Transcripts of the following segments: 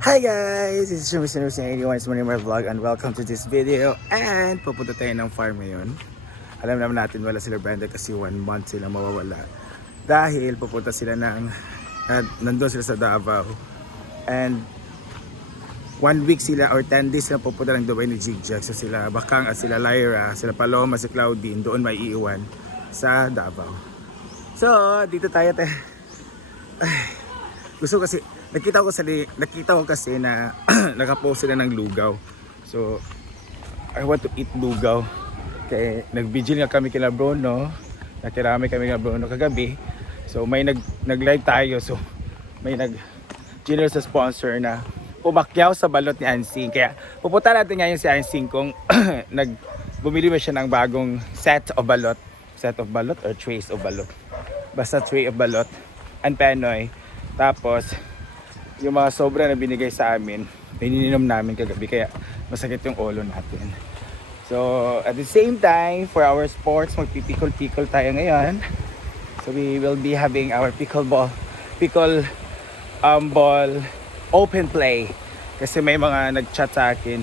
Hi guys! This is Shumis81. It's morning my vlog and welcome to this video. And pupunta tayo ng farm ngayon. Alam naman natin wala sila Brenda kasi 1 month sila mawawala. Dahil pupunta sila nandun sila sa Davao. And 1 week sila or 10 days sila pupunta ng Dubai ni Jigjag. So sila Bakang at sila Lyra, sila Paloma, si Claudine doon may iiwan sa Davao. So dito tayo gusto kasi nakita ko kasi na nakapost sila ng lugaw. So I want to eat lugaw. Kaya nag-vigil nga kami kina Bruno. Nakirami kami kina Bruno kagabi. So may nag-live tayo. So may generous sa sponsor na pumakyaw sa balot ni Ansing. Kaya pupunta natin ngayon si Ansing kung bumili ba siya ng bagong set of balot. Set of balot or trays of balot. Basta tray of balot and penoy. Tapos yung mga sobra na binigay sa amin, ininom namin kagabi kaya masakit yung ulo natin. So at the same time, for our sports, magpipikol-pikol tayo ngayon. So we will be having our pickleball open play. Kasi may mga nag-chat sa akin,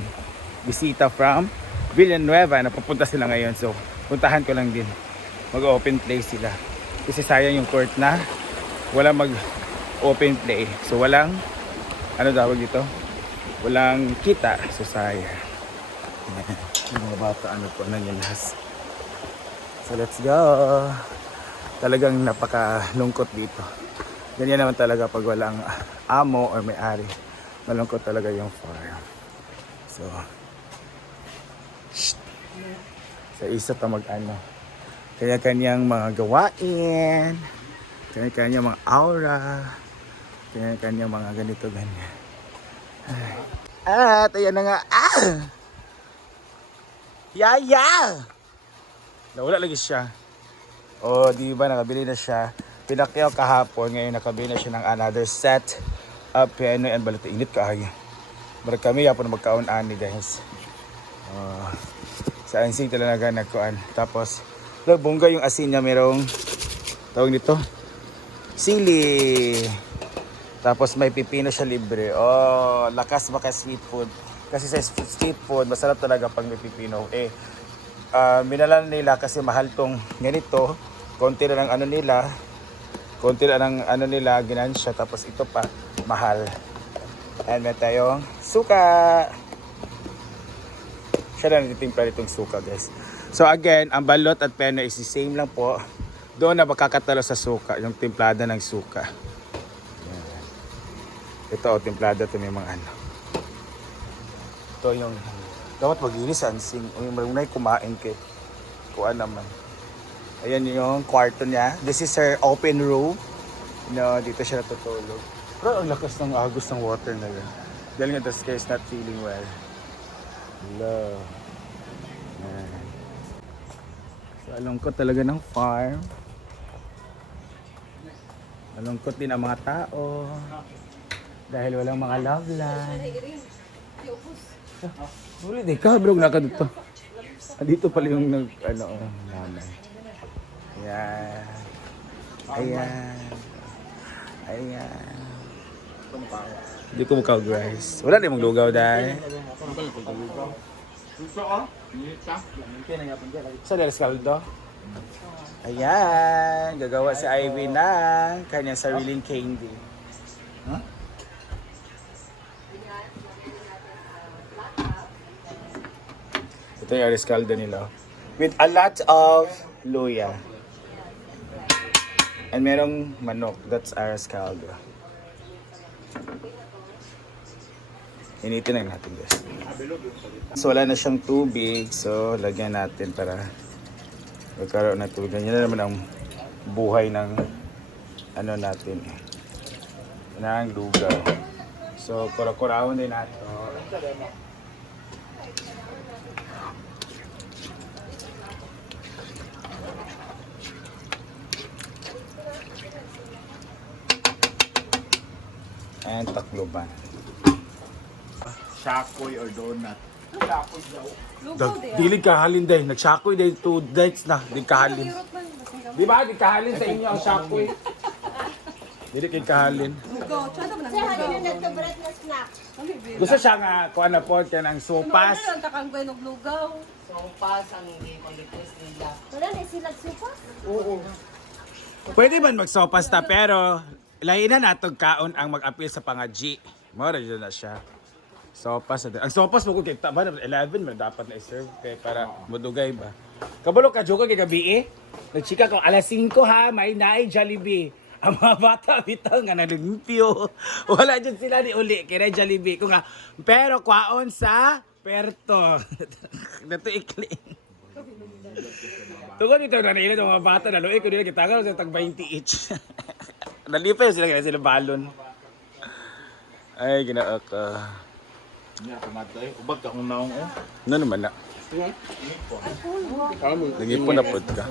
bisita from Villanueva na pupunta sila ngayon. So puntahan ko lang din, mag-open play sila. Kasi sayang yung court na wala open play. So walang walang kita sa sayang. Yung mga bata po nanyanas. So let's go. Talagang napakalungkot dito. Ganyan naman talaga pag walang amo or may-ari. Malungkot talaga yung farm. So sa isa pa kanya-kanyang mga gawain, kanya-kanyang mga aura, kanya-kanyang mga ganito-ganyan. At ayan na nga. Yaya! Nawala lagi siya. O, di ba nakabili na siya. Pinakyaw kahapon, ngayon nakabili na siya ng another set of piano and balot. Init kaya. Marag kami yapon na magkaon-ani guys. Sa Ansing talaga nagkuan. Tapos, bongga yung asin niya, merong tawag nito sili. Tapos may pipino siya libre. Oh, lakas maka street food. Kasi sa street food, masarap talaga pag may pipino. Minalan nila kasi mahal tong ganito. Konti lang ang ano nila, ginansya. Tapos ito pa, mahal. And may tayong suka. Siya lang nagtitimpla nitong suka guys. So again, ang balot at peno is the same lang po. Doon na makakatalo sa suka, yung timplada ng suka. Ito, timplada ito may mga ano. Ito yung, dapat mag-inis Ansing. Yung marunay kumain kay kuan naman. Ayan yung kwarto niya. This is her open room. Dito siya natutulog. Pero ang lakas ng agos ng water na yun. Dahil nga the sky is not feeling well. Hello. So, alungkot talaga ng farm. Malungkot din ang mga tao dahil walang mga love line. Huli di ka, bro, naka dito. Dito pala yung nanay. Ayan. Hindi ko mukha guys. Wala din mong lugaw dahil. Sa Del Scaldo. Ayan, gagawa si Ivy ng kanyang sariling candy. Huh? Ito yung Ariscaldo nila. With a lot of luya. And merong manok. That's Ariscaldo. Initin lang natin guys. So wala na siyang tubig. So lagyan natin para magkaroon ng tubig. Yan na naman ang buhay ng natin. Ng lugaw. So kura-kurahon din natin. And takloban. Shakoy or donut. Shakoy daw. Dilig kahalin dahil. Nag-shakoy dahil 2 dates na. Di kahalin. Di ba? Di kahalin sa inyo ang shakoy. Dilig kahalin. Lugaw. Tsada mo ng Sir, lugaw. ano na ito, bread na snack? Gusto siya nga kuan na pod kanang sopas. Ano lang takang kayo ng lugaw? Wala na sila supas? Pwede man magsopas ta pero lain na natog kaon ang mag-appeal sa pangaji. Mora dyan na siya. Sopas. Ang sopas mo ko kay ba 11 man dapat na i-serve kay para madugay ba. Kabalo ka joke kay gabi eh. Nagchika ko alas 5 ha, may naay Jollibee. Ang mga bata bitaw nga nalumpyo. Wala dyan sila ni uli kay Jollibee ko nga. Pero kwaon sa Perto. Dato ikli. Tungkol dito na nila ng mga bata na luwi ko nila kita nga sa tag 20 each. Nalipay sila kaya sila balon. Ay ginoo ka. Niya kumatay. Ubag ka kung naong oh. Ano naman na? Nag-ipon na pod ka.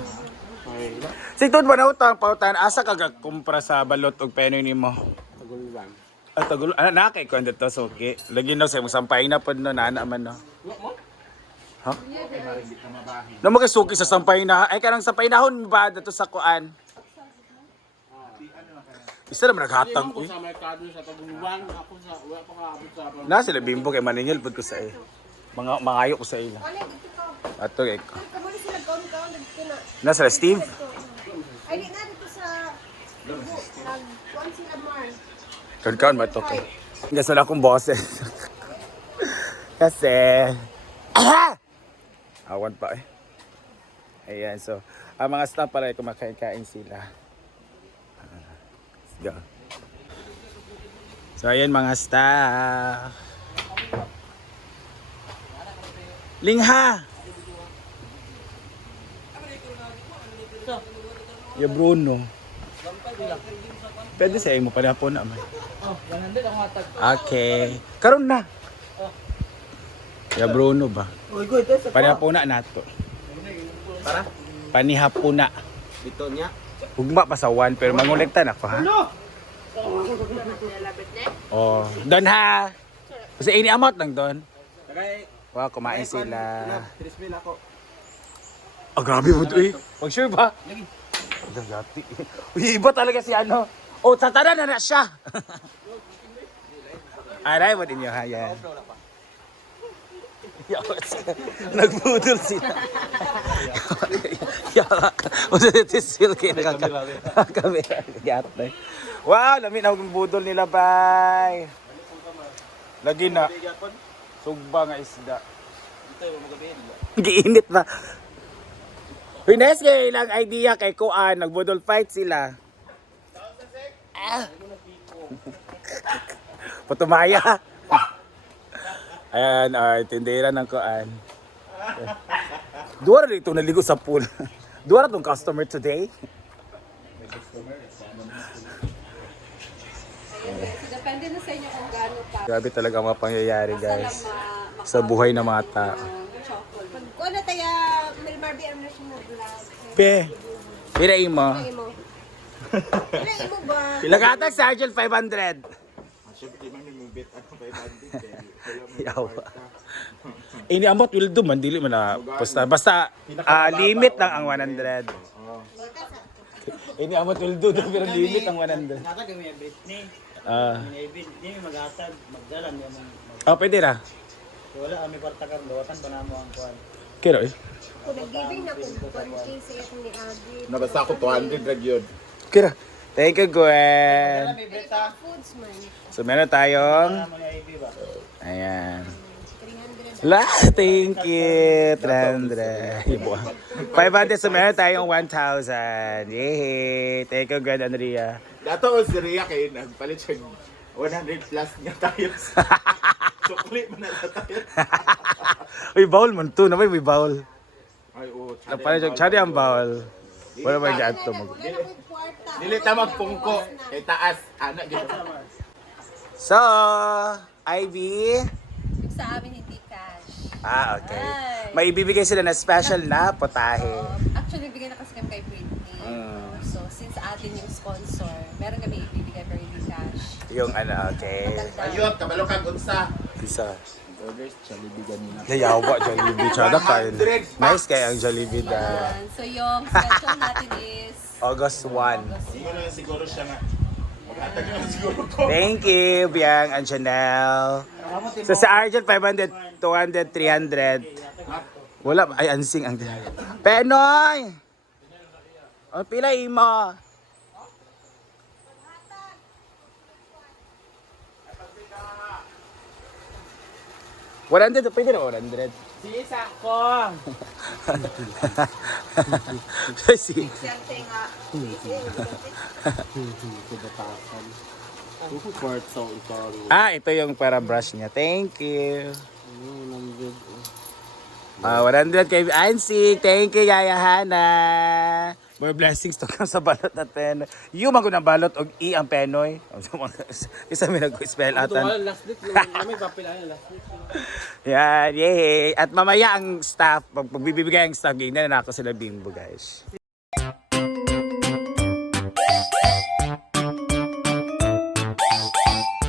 Si Tod ba na utang pautan asa ka kumpra sa balot og penoy nimo? Tagulan. Ah tagul ana kay kon dito so okay. Lagi na sa imong sampay na pod no nana man no. Ha? Na mo kay suki sa sampay na ay kanang sampay nahon ba dito sa kuan? Isa naman naghatag Ako eh. sa merkado sa Taguluan, ako sa wala pa kaabot sa Na sila bimbo kay maningil pod ko sa eh. Mga mangayo ko sa ila. Ano, dito ka. Ato kay Kamu na sila kaon-kaon, dito na. na sila Steve. Ay, di na dito sa lugo. Nag-kuhan sila Mar. Kaon ba to kay? Gusto na akong boses. Kasi awan pa eh. Ayan, so ang mga staff pala ay kumakain-kain sila. Let's go. So ayan mga staff. Lingha! Ya Bruno. Pwede sa imo pa po na man. Okay. Karon na. Ya Bruno ba? Panihapuna nato. Para? Panihapuna. Dito niya. Ugma pa sa 1 pero mangolekta na ko ha. Oh, don ha. Kasi ini amot lang don. Tagay. Wow, kumain sila. Crispy ako. Ah, grabe mo to eh. Pag sure ba? Lagi. Dagati. Uy, iba talaga si ano. Oh, tatara na na siya. Aray, what in your haya? Nagbudol sila. Yawak. Usa dito silky na kamera. Gatay. Wow, lamin na ang budol nila, bay. Lagi na. Sugba nga isda. Giinit ba? Uy, nice kay ilang idea kay Kuan. Nagbudol fight sila. Ah. Putumaya. Ayan, tindera ng Kuan. Duwara dito naligo sa pool. Duwara tong customer today. Depende na sa inyo kung gaano pa. Grabe talaga ang mga pangyayari, Basta lang guys. Sa buhay ng mga tao. chocolate. Pag kuha na tayo, Milmar BM na siya na vlog. Pe, pirain mo. Pirain mo. Pirain mo ba? Lagatag sa Argel 500. Siyempre, man yung bet ako 500. Yawa. Ini amot will do man dili man na basta limit lang ang 100. Ini amot will do pero limit ang 100. Nata kami Britney. Ah, Ni magatag magdalan yung pwede ra. wala kami partakan dawatan pa namo ang kuan. Kero eh. Kung nag-giving na kung kuhan sa itong ni Adi. Nabasa ako 200 rag yun. Kira. Thank you, Gwen. May beta. Foods man. So meron tayong Mo ni IB ba? ayan. 300. La, thank you. 300. 500 so meron tayong 1,000. Yay! Thank you, Gwen Andrea. Dato o si Rhea kayo nagpalit siya 100 plus niya tayo. Sukli man na tayo. Uy, bowl man to. Naman may bowl. Ay, oo. Napalit siya. Chari ang bowl. Wala ba yung to mag... Wala na kong kwarta. Dili ta magpungko. Kay taas. Anak dito. So, Ivy. Sa amin hindi cash. Ah, okay. Ay. May ibibigay sila na special na potahe. Actually, bigay na kasi kami kay Britney. So, since atin yung sponsor, meron kami ibibigay pero hindi cash. Yung ano, okay. Ayun, kabalo kang unsa. Isa. Orders, Jollibee ganina. Layawa, Jollibee. Tsada kain. Nice kaya ang Jollibee da. So, yung special natin is August 1. Siguro na siguro siya nga. Atag na siguro ko. Thank you, Biang and Chanel. So sa Argent, 500, 200, 300. Wala, ay ansing ang Penoy! O, pila imo? $100, pwede na 100. Si Sako. Si, Siyempre nga. ito yung para brush niya. Thank you. 100 kay Ansi. Thank you, Yaya Hana. More blessings to come sa balot na pen. Yung man ko na balot og i ang penoy. Isa may nag-spell atan. Last week, may papilaan last week. Yan, yay. At mamaya ang staff, pag bibigay ang staff, gignan na ako sila Bimbo, guys.